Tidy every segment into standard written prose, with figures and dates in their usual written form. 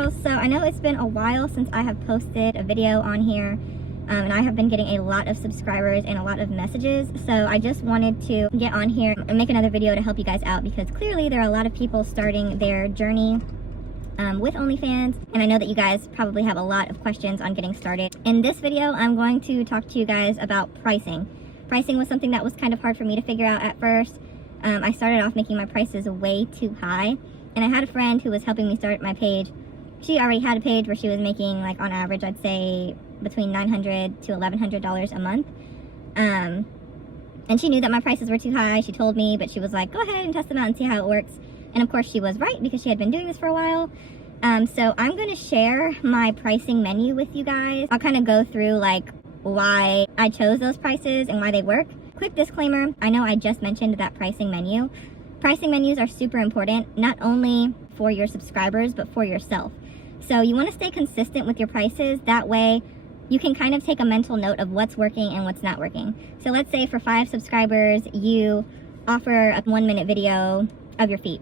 Girls. So I know it's been a while since I have posted a video on here, and I have been getting a lot of subscribers and a lot of messages. So I just wanted to get on here and make another video to help you guys out, because clearly there are a lot of people starting their journey with OnlyFans, and I know that you guys probably have a lot of questions on getting started. In this video, I'm going to talk to you guys about pricing. Pricing was something that was kind of hard for me to figure out at first. I started off making my prices way too high, and I had a friend who was helping me start my page. She already had a page where she was making, like, on average, I'd say between $900 to $1,100 a month. And she knew that my prices were too high. She told me, but she was like, go ahead and test them out and see how it works. And of course she was right, because she had been doing this for a while. So I'm going to share my pricing menu with you guys. I'll kind of go through like why I chose those prices and why they work. Quick disclaimer, I know I just mentioned that pricing menu. Pricing menus are super important, not only for your subscribers, but for yourself. So you want to stay consistent with your prices. That way you can kind of take a mental note of what's working and what's not working. So let's say for 5 subscribers, you offer a 1-minute video of your feet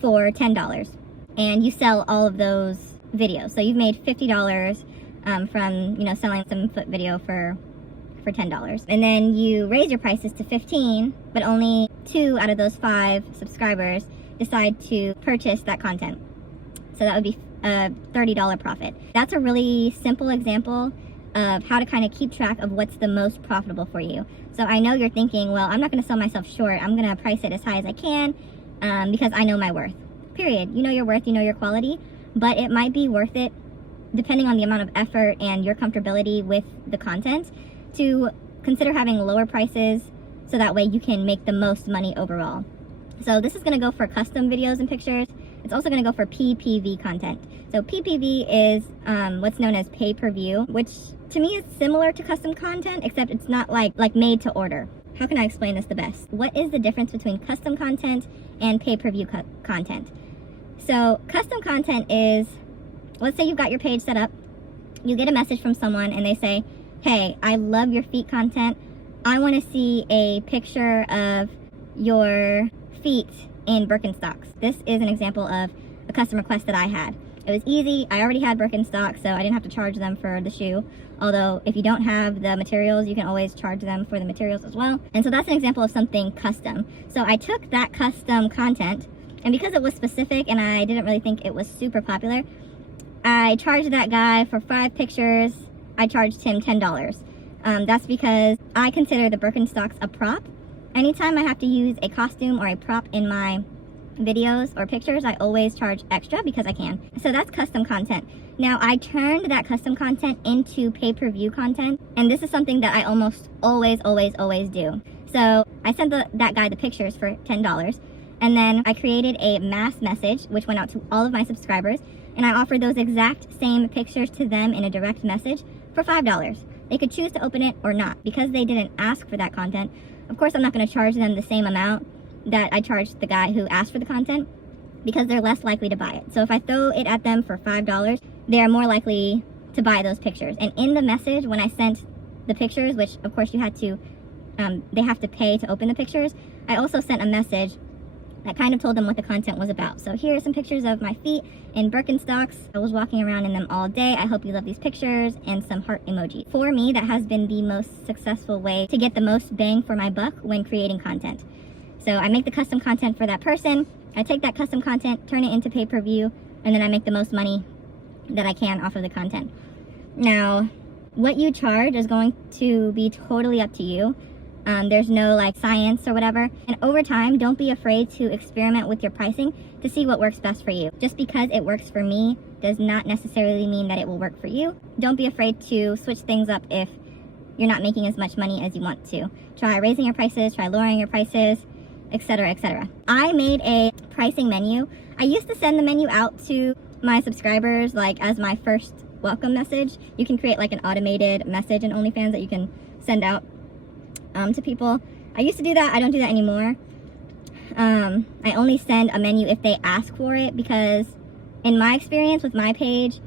for $10, and you sell all of those videos. So you've made $50 from, you know, selling some foot video for $10. And then you raise your prices to $15, but only 2 out of those 5 subscribers decide to purchase that content. So that would be a $30 profit. That's a really simple example of how to kind of keep track of what's the most profitable for you. So I know you're thinking, well, I'm not going to sell myself short. I'm going to price it as high as I can because I know my worth. Period. You know your worth, you know your quality, but it might be worth it, depending on the amount of effort and your comfortability with the content, to consider having lower prices so that way you can make the most money overall. So this is going to go for custom videos and pictures. It's also going to go for PPV content. So PPV is what's known as pay-per-view, which to me is similar to custom content, except it's not like made to order. How can I explain this the best? What is the difference between custom content and pay-per-view content? So custom content is, let's say you've got your page set up, you get a message from someone and they say, hey, I love your feet content. I want to see a picture of your feet in Birkenstocks. This is an example of a custom request that I had. It was easy. I already had Birkenstocks, so I didn't have to charge them for the shoe. Although if you don't have the materials, you can always charge them for the materials as well. And so that's an example of something custom. So I took that custom content, and because it was specific and I didn't really think it was super popular, I charged that guy for 5 pictures. I charged him $10. That's because I consider the Birkenstocks a prop. Anytime I have to use a costume or a prop in my videos or pictures, I always charge extra because I can. So that's custom content. Now I turned that custom content into pay-per-view content, and this is something that I almost always do. So I sent that guy the pictures for $10, and then I created a mass message which went out to all of my subscribers, and I offered those exact same pictures to them in a direct message for $5. They could choose to open it or not. Because they didn't ask for that content, of course I'm not going to charge them the same amount that I charged the guy who asked for the content, because they're less likely to buy it. So if I throw it at them for $5, they're more likely to buy those pictures. And in the message, when I sent the pictures, which of course you had to, they have to pay to open the pictures, I also sent a message that kind of told them what the content was about. So here are some pictures of my feet in Birkenstocks. I was walking around in them all day. I hope you love these pictures, and some heart emoji. For me, that has been the most successful way to get the most bang for my buck when creating content. So I make the custom content for that person. I take that custom content, turn it into pay-per-view, and then I make the most money that I can off of the content. Now, what you charge is going to be totally up to you. There's no like science or whatever. And over time, don't be afraid to experiment with your pricing to see what works best for you. Just because it works for me does not necessarily mean that it will work for you. Don't be afraid to switch things up if you're not making as much money as you want to. Try raising your prices, try lowering your prices, etc., etc. I made a pricing menu. I used to send the menu out to my subscribers like as my first welcome message. You can create like an automated message in OnlyFans that you can send out to people. I used to do that. I don't do that anymore. I only send a menu if they ask for it, because in my experience with my page,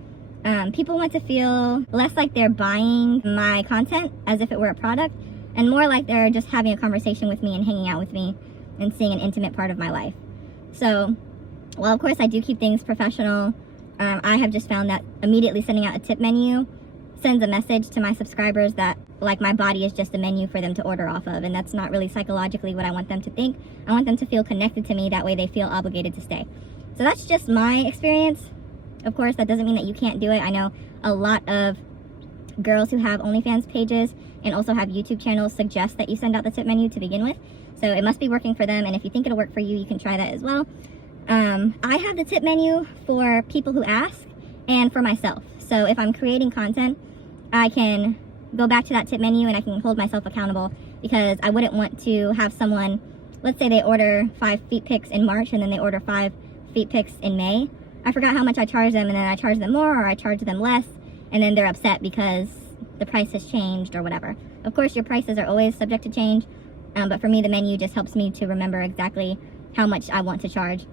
people want to feel less like they're buying my content as if it were a product, and more like they're just having a conversation with me and hanging out with me and seeing an intimate part of my life. So, well, of course I do keep things professional. I have just found that immediately sending out a tip menu sends a message to my subscribers that like my body is just a menu for them to order off of, and that's not really psychologically what I want them to think. I want them to feel connected to me, that way they feel obligated to stay. So that's just my experience. Of course, that doesn't mean that you can't do it. I know a lot of girls who have OnlyFans pages and also have YouTube channels suggest that you send out the tip menu to begin with. So it must be working for them, and if you think it'll work for you, you can try that as well. I have the tip menu for people who ask and for myself. So if I'm creating content, I can go back to that tip menu and I can hold myself accountable, because I wouldn't want to have someone, let's say they order 5 feet pics in March and then they order 5 feet pics in May. I forgot how much I charge them, and then I charge them more or I charge them less, and then they're upset because the price has changed or whatever. Of course, your prices are always subject to change, but for me, the menu just helps me to remember exactly how much I want to charge.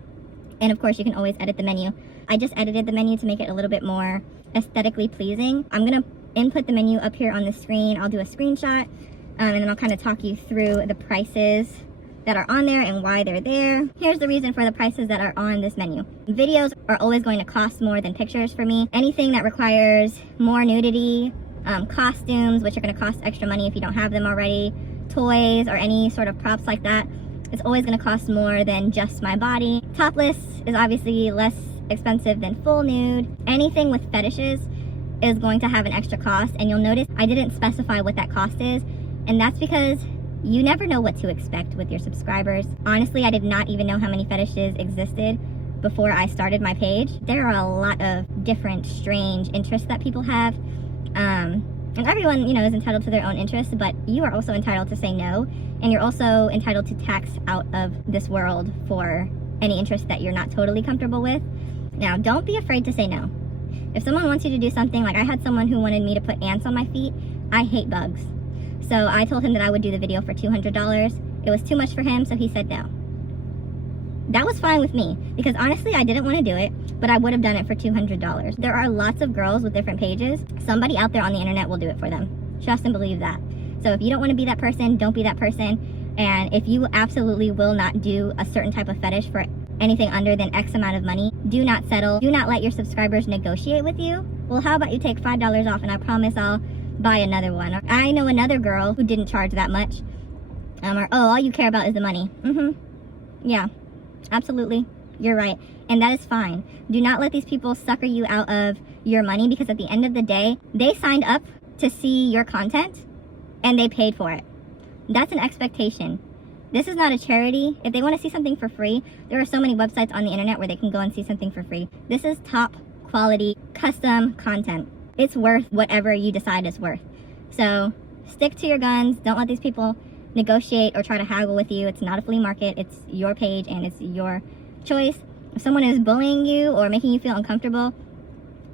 And of course, you can always edit the menu. I just edited the menu to make it a little bit more aesthetically pleasing. I'm gonna input the menu up here on the screen. I'll do a screenshot, and then I'll kind of talk you through the prices that are on there and why they're there. Here's the reason for the prices that are on this menu. Videos are always going to cost more than pictures for me. Anything that requires more nudity, costumes, which are going to cost extra money if you don't have them already, toys or any sort of props like that, it's always going to cost more than just my body. Topless is obviously less expensive than full nude. Anything with fetishes is going to have an extra cost, and you'll notice I didn't specify what that cost is, and that's because you never know what to expect with your subscribers. Honestly, I did not even know how many fetishes existed before I started my page. There are a lot of different strange interests that people have, and everyone, you know, is entitled to their own interests, but you are also entitled to say no, and you're also entitled to tax out of this world for any interest that you're not totally comfortable with. Now, don't be afraid to say no. If someone wants you to do something, like I had someone who wanted me to put ants on my feet. I hate bugs. So I told him that I would do the video for $200. It was too much for him, so he said no. That was fine with me, because honestly, I didn't want to do it, but I would have done it for $200. There are lots of girls with different pages. Somebody out there on the internet will do it for them. Trust and believe that. So if you don't want to be that person, don't be that person. And if you absolutely will not do a certain type of fetish for anything under than X amount of money, do not settle. Do not let your subscribers negotiate with you. Well, how about you take $5 off and I promise I'll buy another one. Or I know another girl who didn't charge that much. Or, oh, all you care about is the money. Yeah, absolutely. You're right. And that is fine. Do not let these people sucker you out of your money, because at the end of the day, they signed up to see your content and they paid for it. That's an expectation. This is not a charity. If they want to see something for free, there are so many websites on the internet where they can go and see something for free. This is top quality, custom content. It's worth whatever you decide it's worth. So stick to your guns. Don't let these people negotiate or try to haggle with you. It's not a flea market. It's your page and it's your choice. If someone is bullying you or making you feel uncomfortable,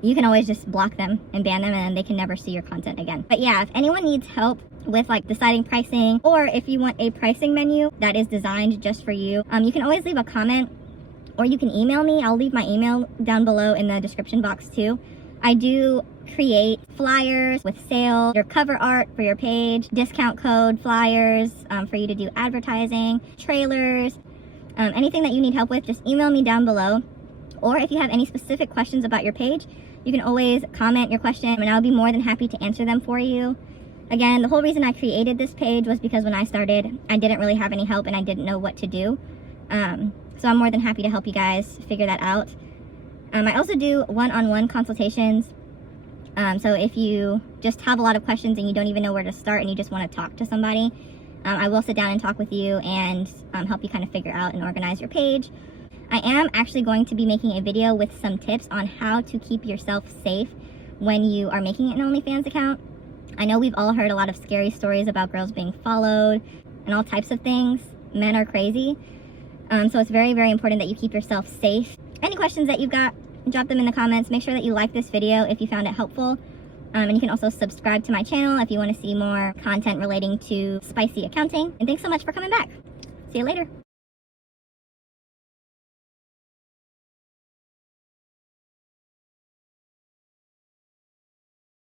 you can always just block them and ban them, and they can never see your content again. But yeah, if anyone needs help with like deciding pricing, or if you want a pricing menu that is designed just for you, you can always leave a comment, or you can email me. I'll leave my email down below in the description box too. I do create flyers with sales, your cover art for your page, discount code flyers for you to do advertising, trailers, anything that you need help with, just email me down below. Or if you have any specific questions about your page, you can always comment your question and I'll be more than happy to answer them for you. Again, the whole reason I created this page was because when I started, I didn't really have any help and I didn't know what to do. So I'm more than happy to help you guys figure that out. I also do one-on-one consultations. So if you just have a lot of questions and you don't even know where to start and you just want to talk to somebody, I will sit down and talk with you and help you kind of figure out and organize your page. I am actually going to be making a video with some tips on how to keep yourself safe when you are making an OnlyFans account. I know we've all heard a lot of scary stories about girls being followed and all types of things. Men are crazy. So it's very, very important that you keep yourself safe. Any questions that you've got, drop them in the comments. Make sure that you like this video if you found it helpful. And you can also subscribe to my channel if you want to see more content relating to spicy accounting. And thanks so much for coming back. See you later.